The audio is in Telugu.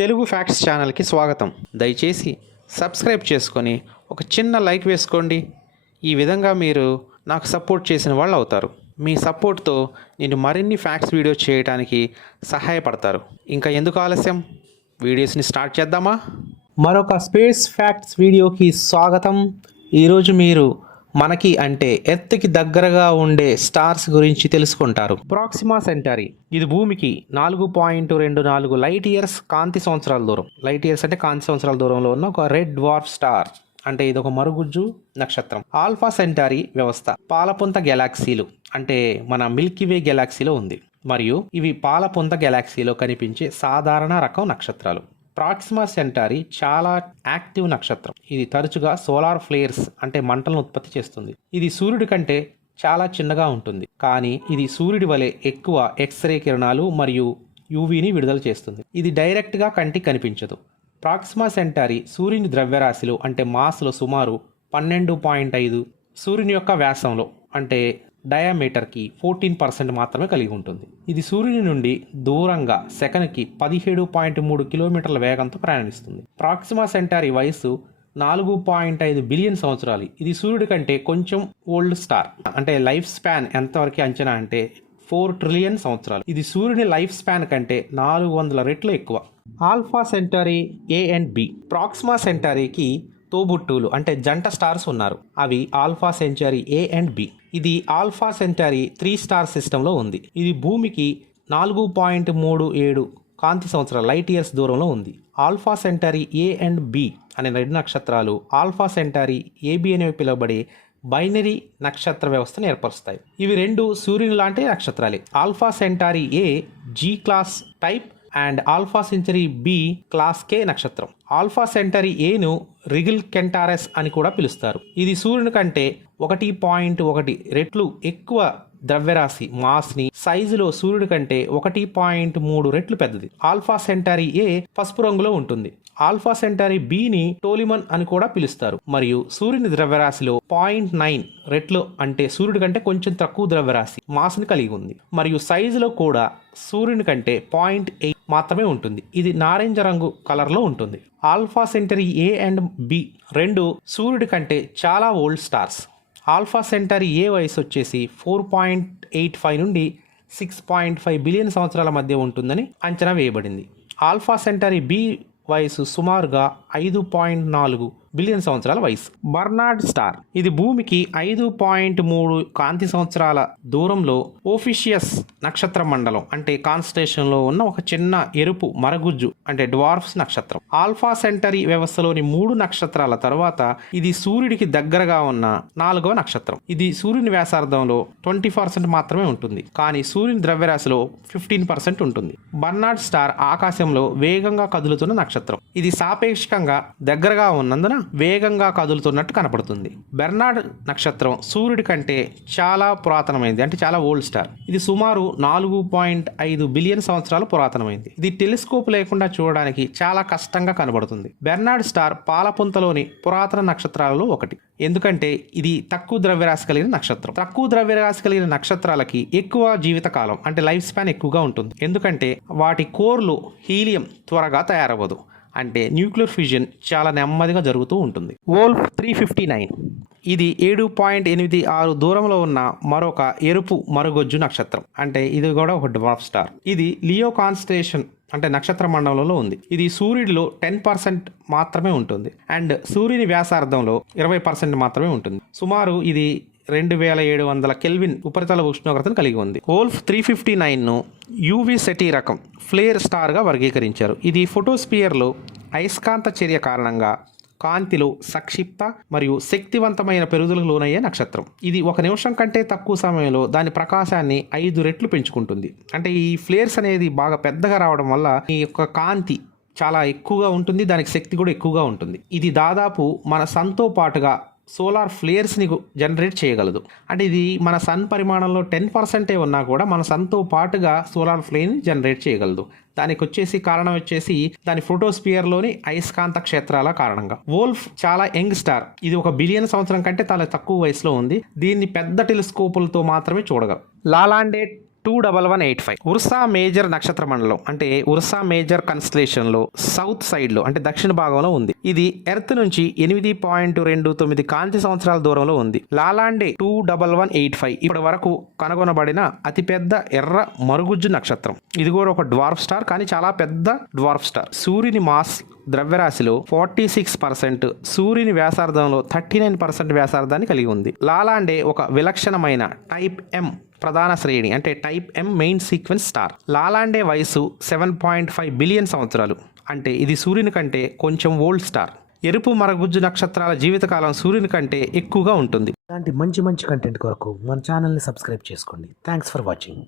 తెలుగు ఫ్యాక్ట్స్ ఛానల్కి స్వాగతం. దయచేసి సబ్స్క్రైబ్ చేసుకొని ఒక చిన్న లైక్ వేసుకోండి. ఈ విధంగా మీరు నాకు సపోర్ట్ చేసిన వాళ్ళు అవుతారు. మీ సపోర్ట్తో నేను మరిన్ని ఫ్యాక్ట్స్ వీడియో చేయడానికి సహాయపడతారు. ఇంకా ఎందుకు ఆలస్యం, వీడియోస్ని స్టార్ట్ చేద్దామా? మరొక స్పేస్ ఫ్యాక్ట్స్ వీడియోకి స్వాగతం. ఈరోజు మీరు మనకి అంటే ఎర్త్కి దగ్గరగా ఉండే స్టార్స్ గురించి తెలుసుకుంటారు. ప్రాక్సిమా సెంటరీ ఇది భూమికి 4.24 లైట్ ఇయర్స్ కాంతి సంవత్సరాల దూరం. లైట్ ఇయర్స్ అంటే కాంతి సంవత్సరాల దూరంలో ఉన్న ఒక రెడ్ డ్వార్ఫ్ స్టార్, అంటే ఇది ఒక మరుగుజ్జు నక్షత్రం. ఆల్ఫా సెంటరీ వ్యవస్థ పాలపుంత గెలాక్సీలు అంటే మన మిల్కీవే గెలాక్సీలో ఉంది, మరియు ఇవి పాలపుంత గెలాక్సీలో కనిపించే సాధారణ రకం నక్షత్రాలు. ప్రాక్సిమా సెంటరీ చాలా యాక్టివ్ నక్షత్రం. ఇది తరచుగా సోలార్ ఫ్లేర్స్ అంటే మంటలను ఉత్పత్తి చేస్తుంది. ఇది సూర్యుడి కంటే చాలా చిన్నగా ఉంటుంది, కానీ ఇది సూర్యుడి వలె ఎక్కువ ఎక్స్రే కిరణాలు మరియు యూవీని విడుదల చేస్తుంది. ఇది డైరెక్ట్గా కంటికి కనిపించదు. ప్రాక్సిమా సెంటరీ సూర్యుని ద్రవ్యరాశిలో అంటే మాస్లో సుమారు 12.5, సూర్యుని యొక్క వ్యాసంలో అంటే డయామీటర్కి 14% మాత్రమే కలిగి ఉంటుంది. ఇది సూర్యుని నుండి దూరంగా సెకనుకి 17.3 కిలోమీటర్ల వేగంతో ప్రయాణిస్తుంది. ప్రాక్సిమా సెంటరీ వయస్సు 4.5 బిలియన్ సంవత్సరాలు. ఇది సూర్యుడి కంటే కొంచెం ఓల్డ్ స్టార్. అంటే లైఫ్ స్పాన్ ఎంతవరకు అంచనా అంటే 4 ట్రిలియన్ సంవత్సరాలు. ఇది సూర్యుని లైఫ్ స్పాన్ కంటే 400 రెట్లు ఎక్కువ. Alpha Centauri A and B. Proxima సెంటరీకి తోబుట్టువులు అంటే జంట స్టార్స్ ఉన్నారు. అవి Alpha Centauri A and B. ఇది ఆల్ఫా సెంటరీ 3 స్టార్ సిస్టంలో ఉంది. ఇది భూమికి 4.37 కాంతి సంవత్సరాల లైట్ ఇయర్స్ దూరంలో ఉంది. Alpha Centauri A and B అనే 2 నక్షత్రాలు ఆల్ఫా సెంటరీ ఏబి అనేవి పిలువబడే బైనరీ నక్షత్ర వ్యవస్థను ఏర్పరుస్తాయి. ఇవి 2 సూర్యుని లాంటి నక్షత్రాలే. Alpha Centauri A G class type and Alpha Centauri B class K నక్షత్రం. ఆల్ఫా సెంటరీ ఏను రిగిల్ కెంటారస్ అని కూడా పిలుస్తారు. ఇది సూర్యుని కంటే 1.1 రెట్లు ఎక్కువ ద్రవ్యరాశి మాస్ని, సైజులో సూర్యుడి కంటే 1.3 రెట్లు పెద్దది. ఆల్ఫా సెంటరీ ఏ పసుపు రంగులో ఉంటుంది. ఆల్ఫా సెంటరీ బిని టోలిమన్ అని కూడా పిలుస్తారు, మరియు సూర్యుని ద్రవ్యరాశిలో 0.9 రెట్లు అంటే సూర్యుడి కంటే కొంచెం తక్కువ ద్రవ్యరాశి మాస్ని కలిగి ఉంది, మరియు సైజులో కూడా సూర్యుని కంటే 0.8 మాత్రమే ఉంటుంది. ఇది నారింజ రంగు కలర్లో ఉంటుంది. Alpha Centauri A and B 2 సూర్యుడి కంటే చాలా ఓల్డ్ స్టార్స్. ఆల్ఫా సెంటరీ ఏ వయసు వచ్చేసి 4.85 నుండి 6.5 బిలియన్ సంవత్సరాల మధ్య ఉంటుందని అంచనా వేయబడింది. ఆల్ఫా సెంటరీ బి వయసు సుమారుగా 5.4 బిలియన్ సంవత్సరాల వయసు. బర్నార్డ్ స్టార్ ఇది భూమికి 5.3 కాంతి సంవత్సరాల దూరంలో ఓఫిషియస్ నక్షత్ర మండలం అంటే కాన్స్టలేషన్లో ఉన్న ఒక చిన్న ఎరుపు మరగుజ్జు అంటే డ్వార్ఫ్స్ నక్షత్రం. ఆల్ఫా సెంటరీ వ్యవస్థలోని 3 నక్షత్రాల తర్వాత ఇది సూర్యుడికి దగ్గరగా ఉన్న 4వ నక్షత్రం. ఇది సూర్యుని వ్యాసార్థంలో 20% మాత్రమే ఉంటుంది, కానీ సూర్యుని ద్రవ్యరాశిలో 15% ఉంటుంది. బర్నార్డ్ స్టార్ ఆకాశంలో వేగంగా కదులుతున్న నక్షత్రం. ఇది సాపేక్షంగా దగ్గరగా ఉన్నందున వేగంగా కదులుతున్నట్టు కనపడుతుంది. బెర్నార్డ్ నక్షత్రం సూర్యుడి కంటే చాలా పురాతనమైంది, అంటే చాలా ఓల్డ్ స్టార్. ఇది సుమారు 4.5 బిలియన్ సంవత్సరాలు పురాతనమైంది. ఇది టెలిస్కోప్ లేకుండా చూడడానికి చాలా కష్టంగా కనబడుతుంది. బెర్నార్డ్ స్టార్ పాలపుంతలోని పురాతన నక్షత్రాలలో ఒకటి, ఎందుకంటే ఇది తక్కువ ద్రవ్యరాశి కలిగిన నక్షత్రం. తక్కువ ద్రవ్యరాశి కలిగిన నక్షత్రాలకి ఎక్కువ జీవితకాలం అంటే లైఫ్ స్పాన్ ఎక్కువగా ఉంటుంది, ఎందుకంటే వాటి కోర్లు హీలియం త్వరగా తయారవ్వదు, అంటే న్యూక్లియర్ ఫ్యూజన్ చాలా నెమ్మదిగా జరుగుతూ ఉంటుంది. వోల్ఫ్ 359 ఇది 7.86 దూరంలో ఉన్న మరొక ఎరుపు మరుగుజ్జు నక్షత్రం, అంటే ఇది కూడా ఒక డ్వార్ఫ్ స్టార్. ఇది లియో కాన్స్టలేషన్ అంటే నక్షత్ర మండలంలో ఉంది. ఇది సూర్యుడిలో 10% మాత్రమే ఉంటుంది, అండ్ సూర్యుని వ్యాసార్థంలో 20% మాత్రమే ఉంటుంది. సుమారు ఇది 2700 కెల్విన్ ఉపరితల ఉష్ణోగ్రతను కలిగి ఉంది. వోల్ఫ్ 359ను యూవి సెటీ రకం ఫ్లేర్ స్టార్గా వర్గీకరించారు. ఇది ఫోటోస్పియర్లో అయస్కాంత చర్య కారణంగా కాంతిలో సంక్షిప్త మరియు శక్తివంతమైన పెరుగుదలకు లోనయ్యే నక్షత్రం. ఇది 1 నిమిషం కంటే తక్కువ సమయంలో దాని ప్రకాశాన్ని 5 రెట్లు పెంచుకుంటుంది. అంటే ఈ ఫ్లేర్స్ అనేది బాగా పెద్దగా రావడం వల్ల ఈ యొక్క కాంతి చాలా ఎక్కువగా ఉంటుంది, దానికి శక్తి కూడా ఎక్కువగా ఉంటుంది. ఇది దాదాపు మన సన్తో పాటుగా సోలార్ ఫ్లేర్స్ని జనరేట్ చేయగలదు. అంటే ఇది మన సన్ పరిమాణంలో 10% ఉన్నా కూడా మన సన్తో పాటుగా సోలార్ ఫ్లేర్ని జనరేట్ చేయగలదు. దానికి కారణం వచ్చేసి దాని ఫోటోస్పియర్లోని అయస్కాంత క్షేత్రాల కారణంగా. వోల్ఫ్ చాలా యంగ్ స్టార్. ఇది 1 బిలియన్ సంవత్సరం కంటే చాలా తక్కువ వయసులో ఉంది. దీన్ని పెద్ద టెలిస్కోపులతో మాత్రమే చూడగలరు. లాలాండే 21185. ఉర్సా మేజర్ నక్షత్ర మండలం అంటే ఉర్సా మేజర్ కన్స్టలేషన్లో సౌత్ సైడ్లో అంటే దక్షిణ భాగంలో ఉంది. ఇది ఎర్త్ నుంచి 8.29 కాంతి సంవత్సరాల దూరంలో ఉంది. లాలాండే 21185 ఇప్పటి వరకు కనుగొనబడిన అతిపెద్ద ఎర్ర మరుగుజ్జు నక్షత్రం. ఇది కూడా ఒక డ్వార్ఫ్ స్టార్, కానీ చాలా పెద్ద డ్వార్ఫ్ స్టార్. సూర్యుని మాస్ ద్రవ్యరాశిలో 46%, సూర్యుని వ్యాసార్థంలో 39% వ్యాసార్థాన్ని కలిగి ఉంది. లాలాండే ఒక విలక్షణమైన టైప్ ఎం ప్రధాన శ్రేణి అంటే టైప్ ఎం మెయిన్ సీక్వెన్స్ స్టార్. లాలాండే వయసు 7.5 బిలియన్ సంవత్సరాలు, అంటే ఇది సూర్యుని కంటే కొంచెం ఓల్డ్ స్టార్. ఎరుపు మరగుజ్జు నక్షత్రాల జీవితకాలం సూర్యుని కంటే ఎక్కువగా ఉంటుంది. ఇలాంటి మంచి కంటెంట్ కొరకు మన ఛానల్ని సబ్స్క్రైబ్ చేసుకోండి. Thanks for watching.